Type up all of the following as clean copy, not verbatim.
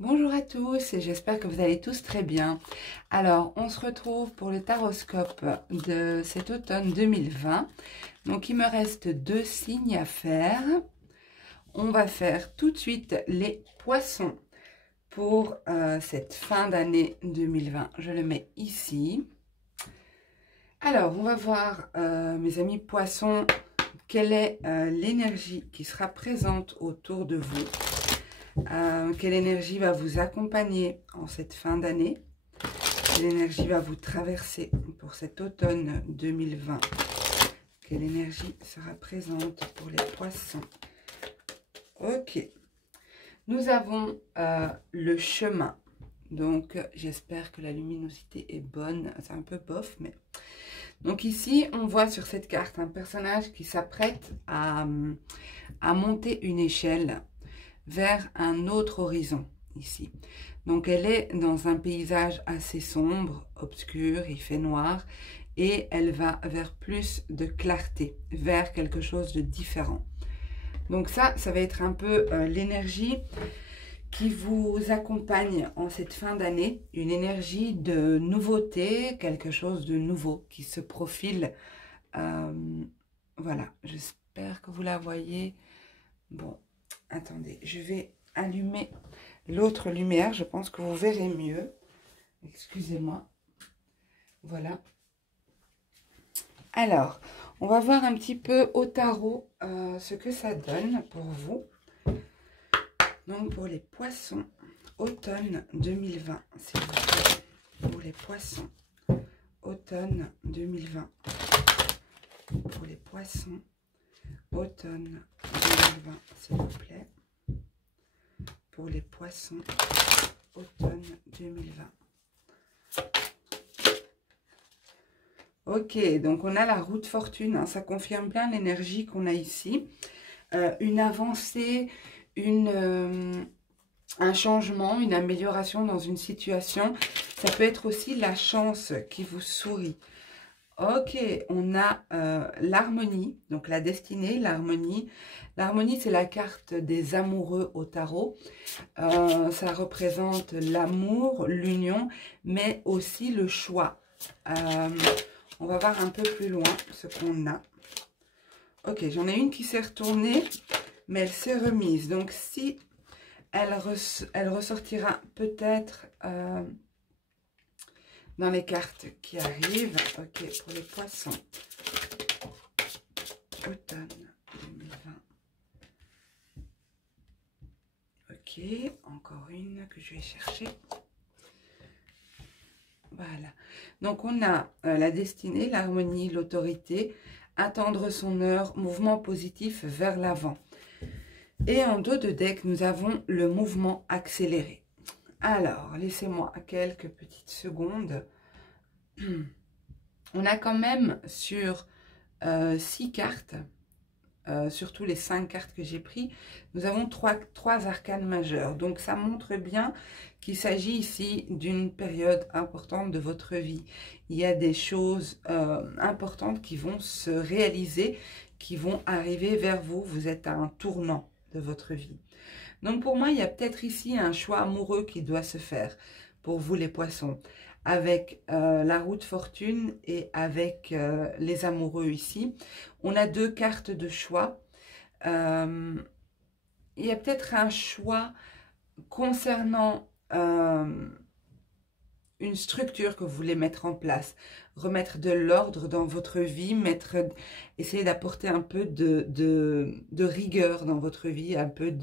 Bonjour à tous et j'espère que vous allez tous très bien. Alors, on se retrouve pour le taroscope de cet automne 2020. Donc, il me reste 2 signes à faire. On va faire tout de suite les poissons pour cette fin d'année 2020. Je le mets ici. Alors, on va voir, mes amis poissons, quelle est l'énergie qui sera présente autour de vous. Quelle énergie va vous accompagner en cette fin d'année? Quelle énergie va vous traverser pour cet automne 2020? Quelle énergie sera présente pour les poissons? Ok. Nous avons le chemin. Donc, j'espère que la luminosité est bonne. C'est un peu bof, mais... Donc ici, on voit sur cette carte un personnage qui s'apprête à monter une échelle vers un autre horizon ici. Donc elle est dans un paysage assez sombre, obscur, il fait noir et elle va vers plus de clarté, vers quelque chose de différent. Donc ça va être un peu l'énergie qui vous accompagne en cette fin d'année, une énergie de nouveauté, quelque chose de nouveau qui se profile. Voilà, j'espère que vous la voyez. Bon, attendez, je vais allumer l'autre lumière. Je pense que vous verrez mieux. Excusez-moi. Voilà. Alors, on va voir un petit peu au tarot ce que ça donne pour vous. Donc, pour les poissons, automne 2020, s'il vous plaît. Pour les poissons, automne 2020. Pour les poissons, automne 2020, s'il vous plaît. Pour les poissons, automne 2020. Ok, donc on a la roue de fortune, hein, ça confirme bien l'énergie qu'on a ici. Une avancée, un changement, une amélioration dans une situation. Ça peut être aussi la chance qui vous sourit. Ok, on a l'harmonie, donc la destinée, l'harmonie. L'harmonie, c'est la carte des amoureux au tarot. Ça représente l'amour, l'union, mais aussi le choix. On va voir un peu plus loin ce qu'on a. Ok, j'en ai une qui s'est retournée, mais elle s'est remise. Donc, si elle ressortira peut-être dans les cartes qui arrivent. Ok, pour les poissons. Automne 2020. Ok, encore une que je vais chercher. Voilà. Donc, on a la destinée, l'harmonie, l'autorité, attendre son heure, mouvement positif vers l'avant. Et en dos de deck, nous avons le mouvement accéléré. Alors, laissez-moi quelques petites secondes. On a quand même sur 6 cartes, surtout les 5 cartes que j'ai prises, nous avons trois arcanes majeures. Donc, ça montre bien qu'il s'agit ici d'une période importante de votre vie. Il y a des choses importantes qui vont se réaliser, qui vont arriver vers vous. Vous êtes à un tournant de votre vie. Donc, pour moi, il y a peut-être ici un choix amoureux qui doit se faire pour vous, les poissons, avec la roue de fortune et avec les amoureux ici. On a 2 cartes de choix. Il y a peut-être un choix concernant une structure que vous voulez mettre en place, remettre de l'ordre dans votre vie, essayer d'apporter un peu de rigueur dans votre vie, un peu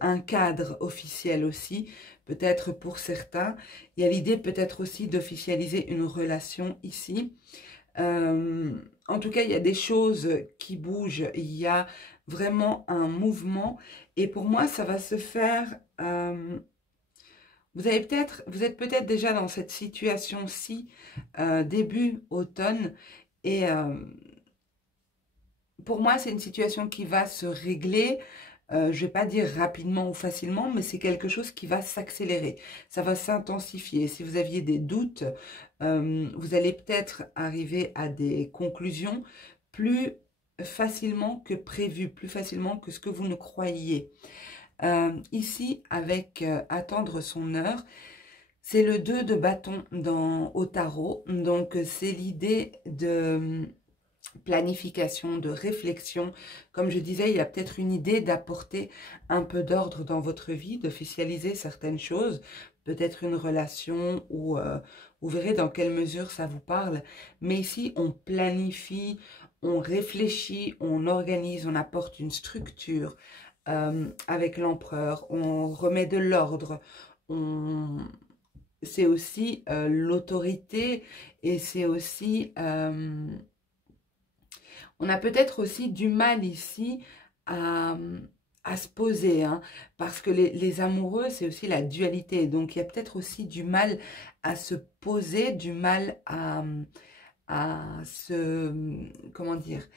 un cadre officiel aussi, peut-être pour certains. Il y a l'idée peut-être aussi d'officialiser une relation ici. En tout cas, il y a des choses qui bougent, il y a vraiment un mouvement. Et pour moi, ça va se faire... vous êtes peut-être déjà dans cette situation-ci, début automne. Et pour moi, c'est une situation qui va se régler. Je ne vais pas dire rapidement ou facilement, mais c'est quelque chose qui va s'accélérer. Ça va s'intensifier. Si vous aviez des doutes, vous allez peut-être arriver à des conclusions plus facilement que prévu, plus facilement que ce que vous ne croyiez. Ici, avec attendre son heure, c'est le 2 de bâton au tarot. Donc, c'est l'idée de planification, de réflexion. Comme je disais, il y a peut-être une idée d'apporter un peu d'ordre dans votre vie, d'officialiser certaines choses, peut-être une relation ou vous verrez dans quelle mesure ça vous parle. Mais ici, on planifie, on réfléchit, on organise, on apporte une structure avec l'empereur, on remet de l'ordre, c'est aussi l'autorité et c'est aussi... on a peut-être aussi du mal ici à, à se poser, hein, parce que les amoureux, c'est aussi la dualité. Donc, il y a peut-être aussi du mal à se poser, du mal à se... Comment dire?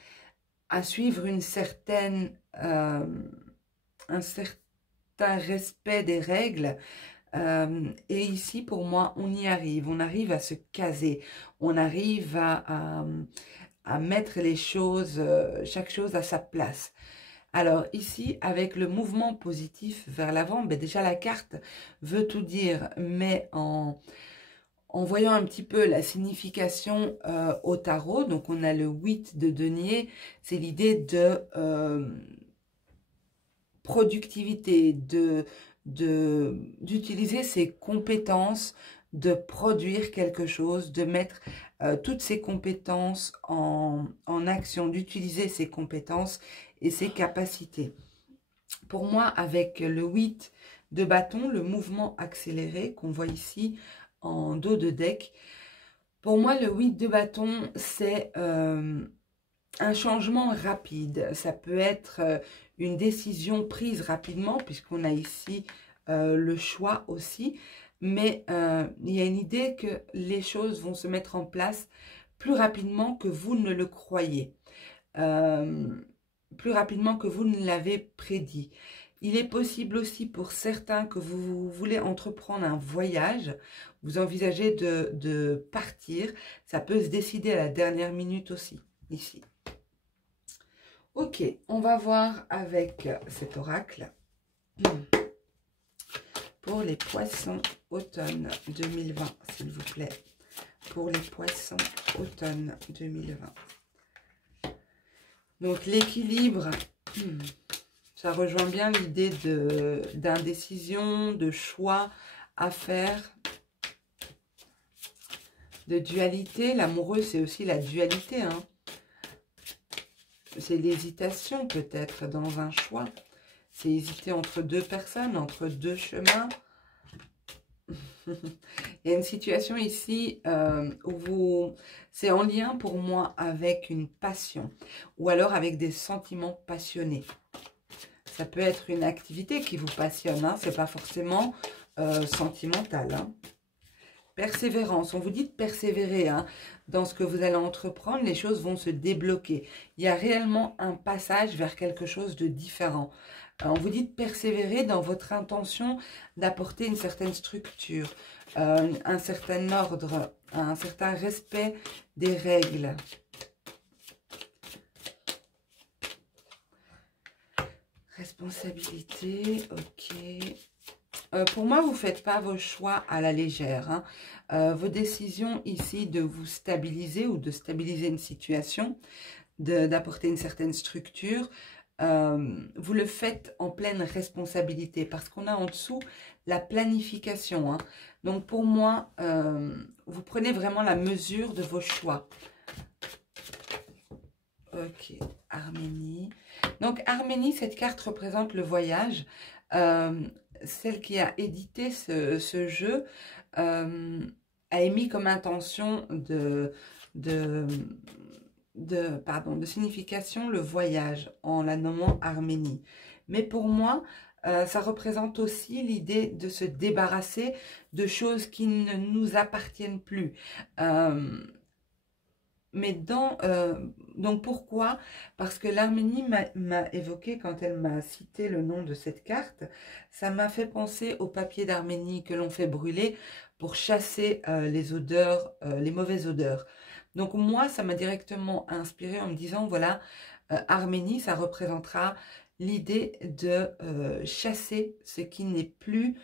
À suivre un certain respect des règles. Et ici, pour moi, on y arrive. On arrive à se caser. On arrive à mettre les choses, chaque chose à sa place. Alors ici, avec le mouvement positif vers l'avant, ben déjà la carte veut tout dire, mais en voyant un petit peu la signification au tarot, donc on a le 8 de denier, c'est l'idée de productivité, d'utiliser ses compétences, de produire quelque chose, de mettre toutes ses compétences en action, d'utiliser ses compétences et ses capacités. Pour moi, avec le 8 de bâton, le mouvement accéléré qu'on voit ici en dos de deck, pour moi, le 8 de bâton, c'est un changement rapide. Ça peut être une décision prise rapidement, puisqu'on a ici le choix aussi. Mais il y a une idée que les choses vont se mettre en place plus rapidement que vous ne le croyez. Plus rapidement que vous ne l'avez prédit. Il est possible aussi pour certains que vous voulez entreprendre un voyage, vous envisagez de partir. Ça peut se décider à la dernière minute aussi, ici. Ok, on va voir avec cet oracle pour les poissons automne 2020, s'il vous plaît. Pour les poissons automne 2020. Donc l'équilibre, ça rejoint bien l'idée d'indécision, de choix à faire, de dualité. L'amoureux, c'est aussi la dualité, hein. C'est l'hésitation peut-être dans un choix. C'est hésiter entre deux personnes, entre deux chemins. Il y a une situation ici où c'est en lien pour moi avec une passion ou alors avec des sentiments passionnés. Ça peut être une activité qui vous passionne, hein, c'est pas forcément sentimental. Hein. Persévérance, on vous dit de persévérer hein, dans ce que vous allez entreprendre, les choses vont se débloquer. Il y a réellement un passage vers quelque chose de différent. On vous dit de persévérer dans votre intention d'apporter une certaine structure, un certain ordre, un certain respect des règles. Responsabilité, ok. Pour moi, vous ne faites pas vos choix à la légère. Hein. Vos décisions ici de vous stabiliser ou de stabiliser une situation, d'apporter une certaine structure, vous le faites en pleine responsabilité parce qu'on a en dessous la planification. Hein. Donc pour moi, vous prenez vraiment la mesure de vos choix. Ok, Arménie. Donc Arménie, cette carte représente le voyage. Celle qui a édité ce jeu a émis comme intention de signification le voyage en la nommant Arménie. Mais pour moi, ça représente aussi l'idée de se débarrasser de choses qui ne nous appartiennent plus. Donc pourquoi? Parce que l'Arménie m'a évoqué quand elle m'a cité le nom de cette carte, ça m'a fait penser au papier d'Arménie que l'on fait brûler pour chasser les odeurs, les mauvaises odeurs. Donc moi, ça m'a directement inspiré en me disant, voilà, Arménie, ça représentera l'idée de chasser ce qui n'est plus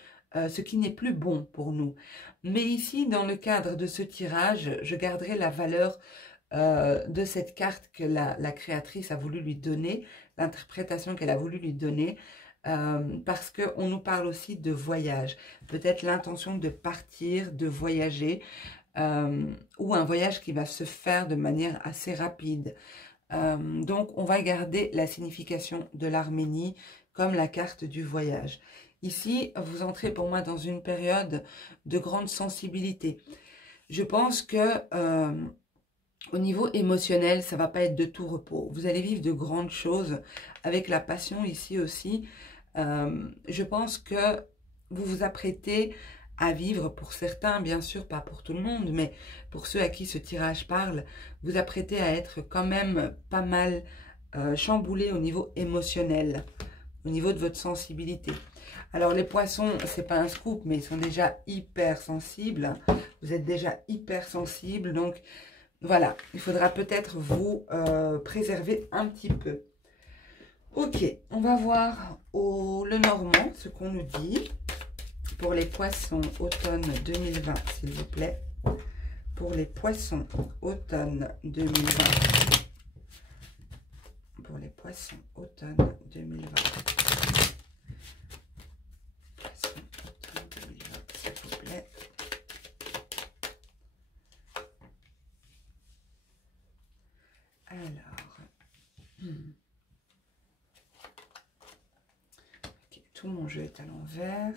bon pour nous. Mais ici, dans le cadre de ce tirage, je garderai la valeur de cette carte que la créatrice a voulu lui donner, l'interprétation qu'elle a voulu lui donner, parce qu'on nous parle aussi de voyage. Peut-être l'intention de partir, de voyager, ou un voyage qui va se faire de manière assez rapide. Donc, on va garder la signification de l'Arménie comme la carte du voyage. Ici, vous entrez pour moi dans une période de grande sensibilité. Je pense que au niveau émotionnel, ça ne va pas être de tout repos. Vous allez vivre de grandes choses avec la passion ici aussi. Je pense que vous vous apprêtez à vivre, pour certains, bien sûr, pas pour tout le monde, mais pour ceux à qui ce tirage parle, vous apprêtez à être quand même pas mal chamboulé au niveau émotionnel, au niveau de votre sensibilité. Alors les poissons, c'est pas un scoop, mais ils sont déjà hyper sensibles. Vous êtes déjà hyper sensibles, donc voilà, il faudra peut-être vous préserver un petit peu. Ok, on va voir le normand, ce qu'on nous dit. Pour les poissons automne 2020, s'il vous plaît. Pour les poissons automne 2020. Pour les poissons automne 2020. Poissons automne 2020, s'il vous plaît. Alors. Okay, tout mon jeu est à l'envers.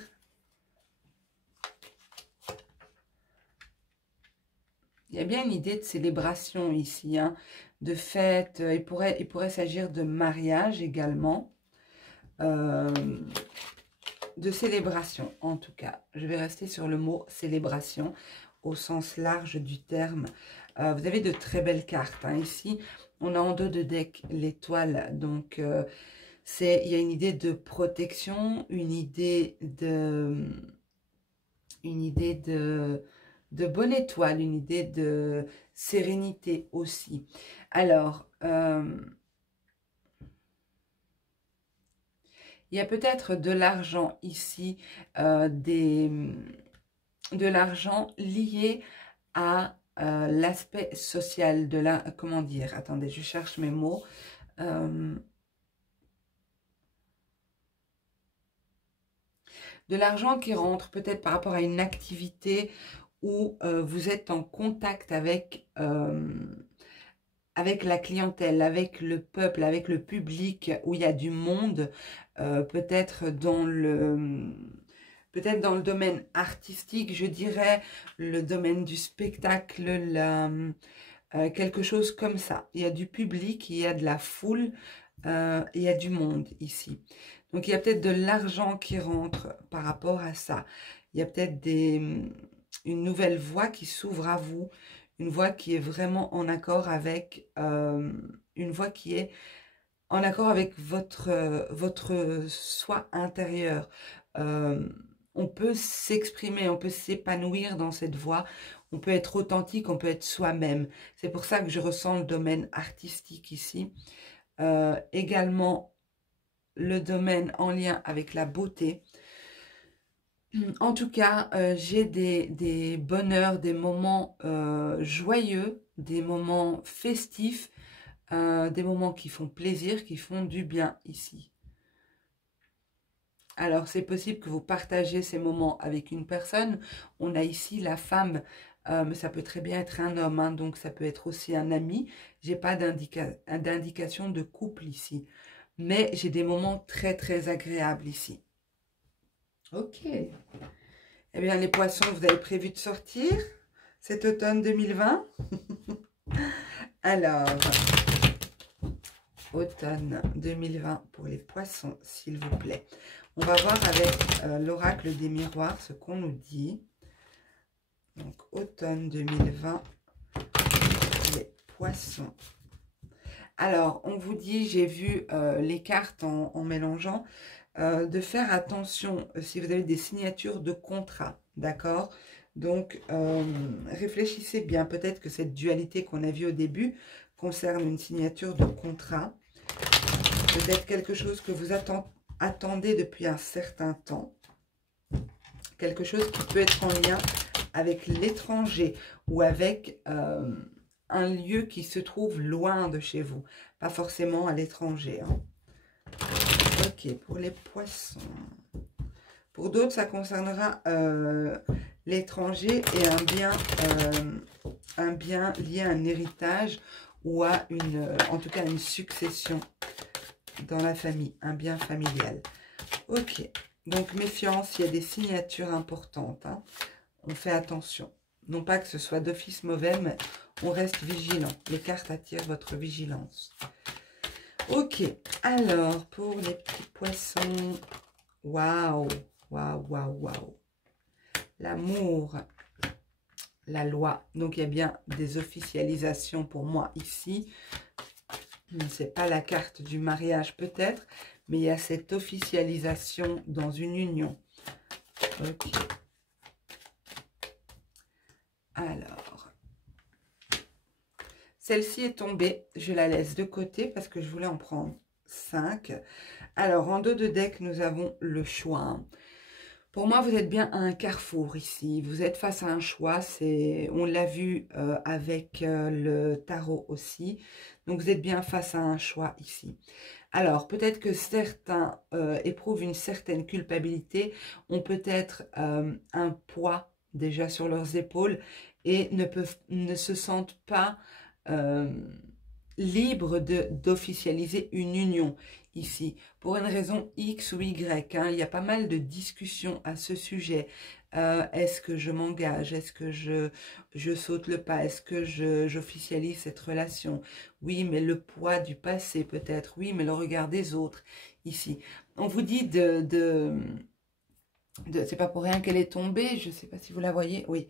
Il y a bien une idée de célébration ici, hein, de fête. Il pourrait s'agir de mariage également, de célébration en tout cas. Je vais rester sur le mot célébration au sens large du terme. Vous avez de très belles cartes, hein. Ici, on a en dos de deck l'étoile, donc il y a une idée de protection, une idée de bonne étoile, une idée de sérénité aussi. Alors, il y a peut-être de l'argent ici, de l'argent lié à l'aspect social, comment dire, attendez, je cherche mes mots. De l'argent qui rentre peut-être par rapport à une activité où vous êtes en contact avec la clientèle, avec le peuple, avec le public, où il y a du monde, peut-être dans le domaine artistique, je dirais, le domaine du spectacle, quelque chose comme ça. Il y a du public, il y a de la foule, il y a du monde ici. Donc, il y a peut-être de l'argent qui rentre par rapport à ça. Il y a peut-être une nouvelle voie qui s'ouvre à vous, une voie qui est vraiment en accord avec, votre soi intérieur. On peut s'exprimer, on peut s'épanouir dans cette voie, on peut être authentique, on peut être soi-même. C'est pour ça que je ressens le domaine artistique ici. Également, le domaine en lien avec la beauté. En tout cas, j'ai des bonheurs, des moments joyeux, des moments festifs, des moments qui font plaisir, qui font du bien ici. Alors, c'est possible que vous partagez ces moments avec une personne. On a ici la femme, mais ça peut très bien être un homme, hein, donc ça peut être aussi un ami. J'ai pas d'indication de couple ici. Mais j'ai des moments très, très agréables ici. Ok. Eh bien, les poissons, vous avez prévu de sortir cet automne 2020? Alors, automne 2020 pour les poissons, s'il vous plaît. On va voir avec l'oracle des miroirs ce qu'on nous dit. Donc, automne 2020, les poissons. Alors, on vous dit, j'ai vu les cartes en mélangeant, de faire attention si vous avez des signatures de contrat, d'accord? Donc, réfléchissez bien, peut-être que cette dualité qu'on a vue au début concerne une signature de contrat. Peut-être quelque chose que vous attendez depuis un certain temps. Quelque chose qui peut être en lien avec l'étranger ou avec un lieu qui se trouve loin de chez vous. Pas forcément à l'étranger. Hein. Ok, pour les poissons. Pour d'autres, ça concernera l'étranger et un bien lié à un héritage ou à en tout cas une succession dans la famille, un bien familial. Ok, donc méfiance, il y a des signatures importantes. Hein. On fait attention. Non pas que ce soit d'office mauvais, mais on reste vigilant. Les cartes attirent votre vigilance. Ok, alors pour les petits poissons, waouh, waouh, waouh, waouh. L'amour, la loi. Donc il y a bien des officialisations pour moi ici. Ce n'est pas la carte du mariage peut-être, mais il y a cette officialisation dans une union. Ok. Alors, celle-ci est tombée, je la laisse de côté parce que je voulais en prendre 5. Alors, en dos de deck, nous avons le choix. Pour moi, vous êtes bien à un carrefour ici. Vous êtes face à un choix. On l'a vu avec le tarot aussi. Donc, vous êtes bien face à un choix ici. Alors, peut-être que certains éprouvent une certaine culpabilité, ont peut-être un poids déjà sur leurs épaules et ne se sentent pas libres d'officialiser une union ici. Pour une raison X ou Y, hein, il y a pas mal de discussions à ce sujet. Est-ce que je m'engage? Est-ce que je saute le pas? Est-ce que j'officialise cette relation? Oui, mais le poids du passé peut-être. Oui, mais le regard des autres ici. On vous dit c'est pas pour rien qu'elle est tombée, je sais pas si vous la voyez, oui.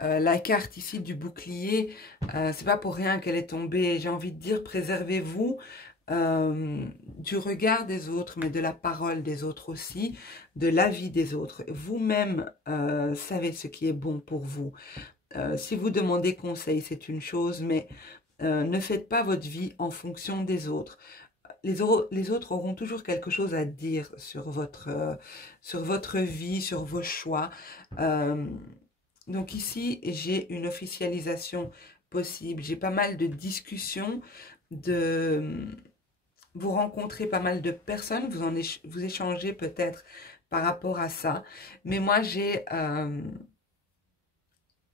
La carte ici du bouclier, c'est pas pour rien qu'elle est tombée. J'ai envie de dire, préservez-vous du regard des autres, mais de la parole des autres aussi, de l'avis des autres. Vous-même savez ce qui est bon pour vous. Si vous demandez conseil, c'est une chose, mais ne faites pas votre vie en fonction des autres. Les autres auront toujours quelque chose à dire sur votre vie, sur vos choix. Donc ici, j'ai une officialisation possible. J'ai pas mal de discussions, vous rencontrez pas mal de personnes, vous échangez peut-être par rapport à ça. Mais moi, j'ai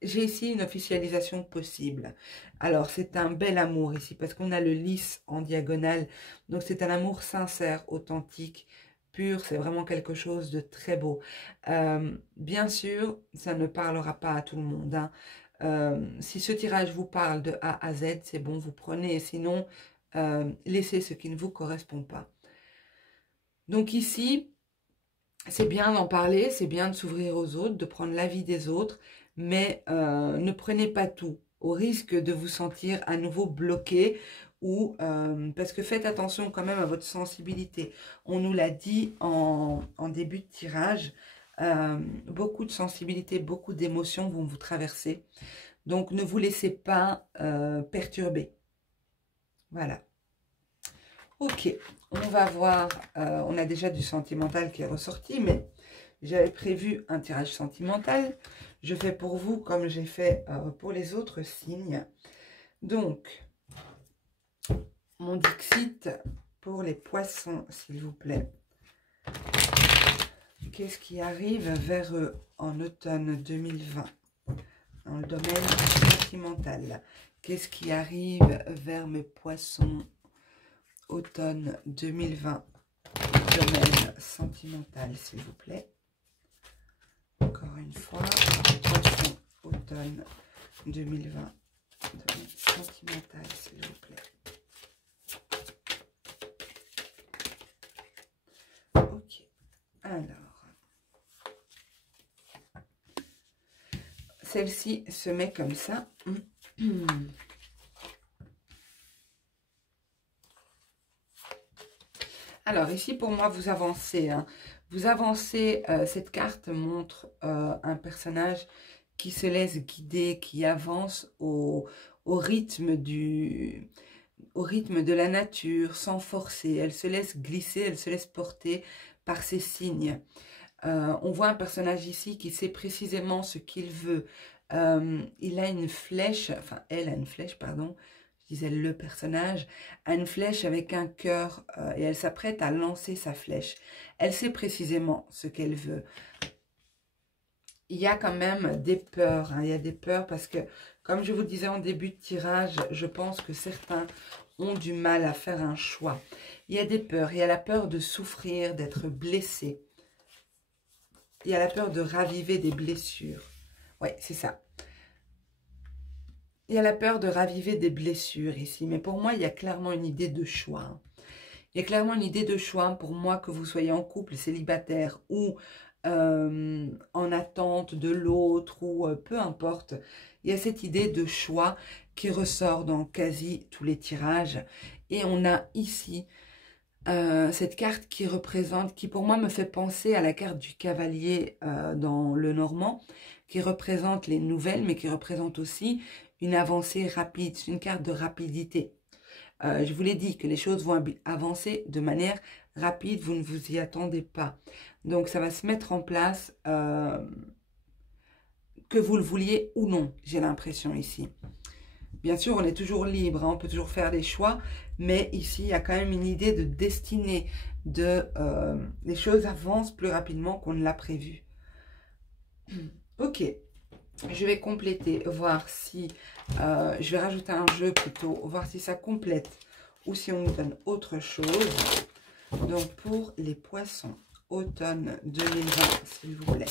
ici une officialisation possible. Alors, c'est un bel amour ici, parce qu'on a le lys en diagonale. Donc, c'est un amour sincère, authentique, pur. C'est vraiment quelque chose de très beau. Bien sûr, ça ne parlera pas à tout le monde. Hein. Si ce tirage vous parle de A à Z, c'est bon, vous prenez. Sinon, laissez ce qui ne vous correspond pas. Donc ici, c'est bien d'en parler, c'est bien de s'ouvrir aux autres, de prendre l'avis des autres, mais ne prenez pas tout, au risque de vous sentir à nouveau bloqué, ou parce que faites attention quand même à votre sensibilité. On nous l'a dit en début de tirage, beaucoup de sensibilité, beaucoup d'émotions vont vous traverser. Donc ne vous laissez pas perturber. Voilà. Ok, on va voir, on a déjà du sentimental qui est ressorti, mais j'avais prévu un tirage sentimental. Je fais pour vous comme j'ai fait pour les autres signes. Donc, mon Dixit pour les poissons, s'il vous plaît. Qu'est-ce qui arrive vers eux en automne 2020 dans le domaine sentimental? Qu'est-ce qui arrive vers mes poissons automne 2020, domaine sentimental, s'il vous plaît. Encore une fois, poisson, automne 2020, domaine sentimental, s'il vous plaît. Ok, alors, celle-ci se met comme ça. Alors, ici, pour moi, vous avancez. Hein. Vous avancez, cette carte montre un personnage qui se laisse guider, qui avance au rythme au rythme de la nature, sans forcer. Elle se laisse glisser, elle se laisse porter par ces signes. On voit un personnage ici qui sait précisément ce qu'il veut. Il a une flèche, enfin elle a une flèche, pardon, je disais le personnage, a une flèche avec un cœur et elle s'apprête à lancer sa flèche. Elle sait précisément ce qu'elle veut. Il y a quand même des peurs, hein, il y a des peurs parce que, comme je vous disais en début de tirage, je pense que certains ont du mal à faire un choix. Il y a des peurs, il y a la peur de souffrir, d'être blessé. Il y a la peur de raviver des blessures. Oui, c'est ça. Il y a la peur de raviver des blessures ici. Mais pour moi, il y a clairement une idée de choix. Hein. Il y a clairement une idée de choix pour moi, que vous soyez en couple, célibataire ou en attente de l'autre ou peu importe. Il y a cette idée de choix qui ressort dans quasi tous les tirages. Et on a ici cette carte qui représente, qui pour moi me fait penser à la carte du cavalier dans le Normand, qui représente les nouvelles, mais qui représente aussi une avancée rapide. C'est une carte de rapidité. Je vous l'ai dit que les choses vont avancer de manière rapide, vous ne vous y attendez pas. Donc ça va se mettre en place, que vous le vouliez ou non, j'ai l'impression ici. Bien sûr, on est toujours libre, hein, on peut toujours faire des choix, mais ici, il y a quand même une idée de destinée, les choses avancent plus rapidement qu'on ne l'a prévu. Ok, je vais compléter, voir si, je vais rajouter un jeu plutôt, voir si ça complète ou si on nous donne autre chose. Donc, pour les poissons, automne 2020, s'il vous plaît.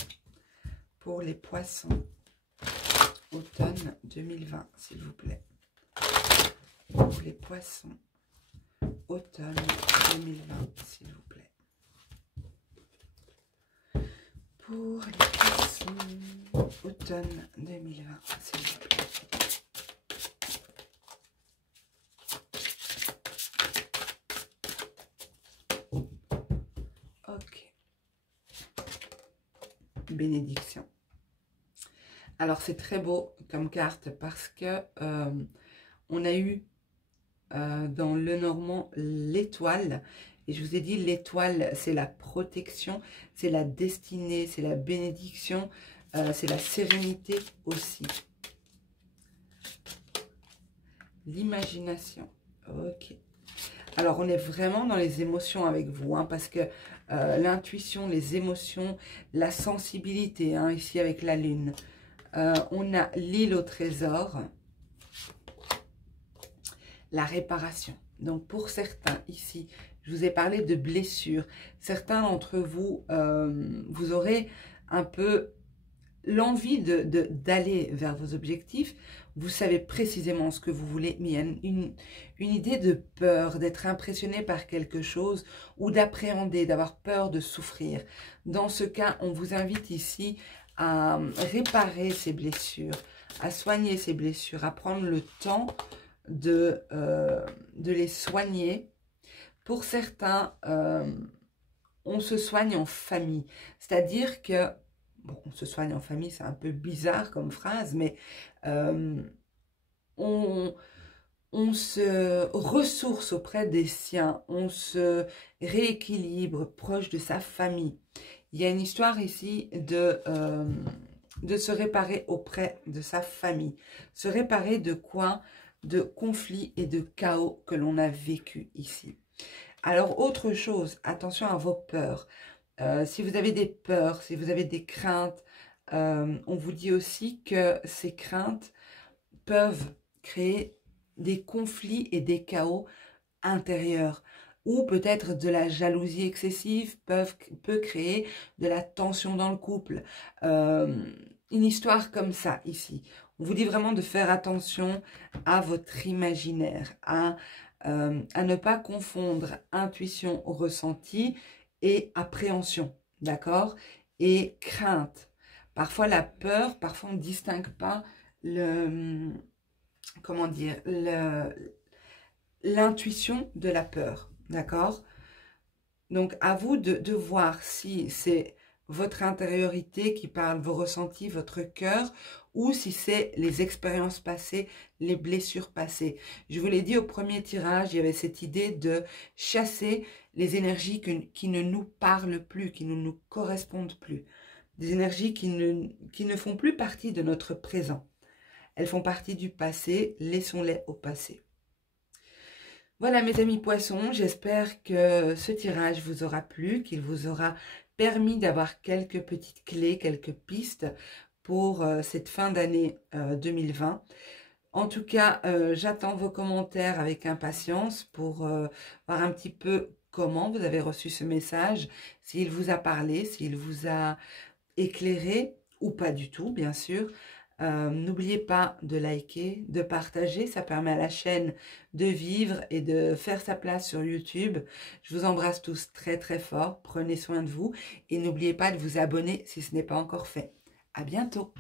Pour les poissons, automne 2020, s'il vous plaît. Pour les poissons, automne 2020, s'il vous plaît. Pour les poissons, automne 2020, s'il vous plaît. Ok. Bénédiction. Alors, c'est très beau comme carte parce que on a eu dans le Normand l'étoile. Et je vous ai dit, l'étoile, c'est la protection, c'est la destinée, c'est la bénédiction, c'est la sérénité aussi. L'imagination. Ok. Alors, on est vraiment dans les émotions avec vous, hein, parce que l'intuition, les émotions, la sensibilité, hein, ici avec la lune. On a l'île au trésor, la réparation. Donc, pour certains, ici, je vous ai parlé de blessures. Certains d'entre vous, vous aurez un peu l'envie d'aller vers vos objectifs. Vous savez précisément ce que vous voulez, mais il y a une idée de peur, d'être impressionné par quelque chose ou d'appréhender, d'avoir peur de souffrir. Dans ce cas, on vous invite ici à réparer ces blessures, à soigner ces blessures, à prendre le temps de les soigner. Pour certains, on se soigne en famille, c'est-à-dire que, bon, on se soigne en famille, c'est un peu bizarre comme phrase, mais on se ressource auprès des siens, on se rééquilibre proche de sa famille. Il y a une histoire ici de se réparer auprès de sa famille. Se réparer de quoi? De conflits et de chaos que l'on a vécu ici. Alors, autre chose, attention à vos peurs. Si vous avez des peurs, si vous avez des craintes, on vous dit aussi que ces craintes peuvent créer des conflits et des chaos intérieurs. Ou peut-être de la jalousie excessive peut créer de la tension dans le couple. Une histoire comme ça ici. On vous dit vraiment de faire attention à votre imaginaire, à ne pas confondre intuition, ressenti et appréhension, d'accord? Et crainte. Parfois la peur, parfois on ne distingue pas comment dire, l'intuition de la peur, d'accord? Donc à vous de voir si c'est votre intériorité qui parle, vos ressentis, votre cœur, ou si c'est les expériences passées, les blessures passées. Je vous l'ai dit au premier tirage, il y avait cette idée de chasser les énergies qui ne nous parlent plus, qui ne nous correspondent plus. Des énergies qui ne font plus partie de notre présent. Elles font partie du passé, laissons-les au passé. Voilà mes amis poissons, j'espère que ce tirage vous aura plu, qu'il vous aura permis d'avoir quelques petites clés, quelques pistes pour cette fin d'année 2020. En tout cas, j'attends vos commentaires avec impatience pour voir un petit peu comment vous avez reçu ce message, s'il vous a parlé, s'il vous a éclairé ou pas du tout, bien sûr. N'oubliez pas de liker, de partager, ça permet à la chaîne de vivre et de faire sa place sur YouTube. Je vous embrasse tous très très fort, prenez soin de vous et n'oubliez pas de vous abonner si ce n'est pas encore fait. À bientôt.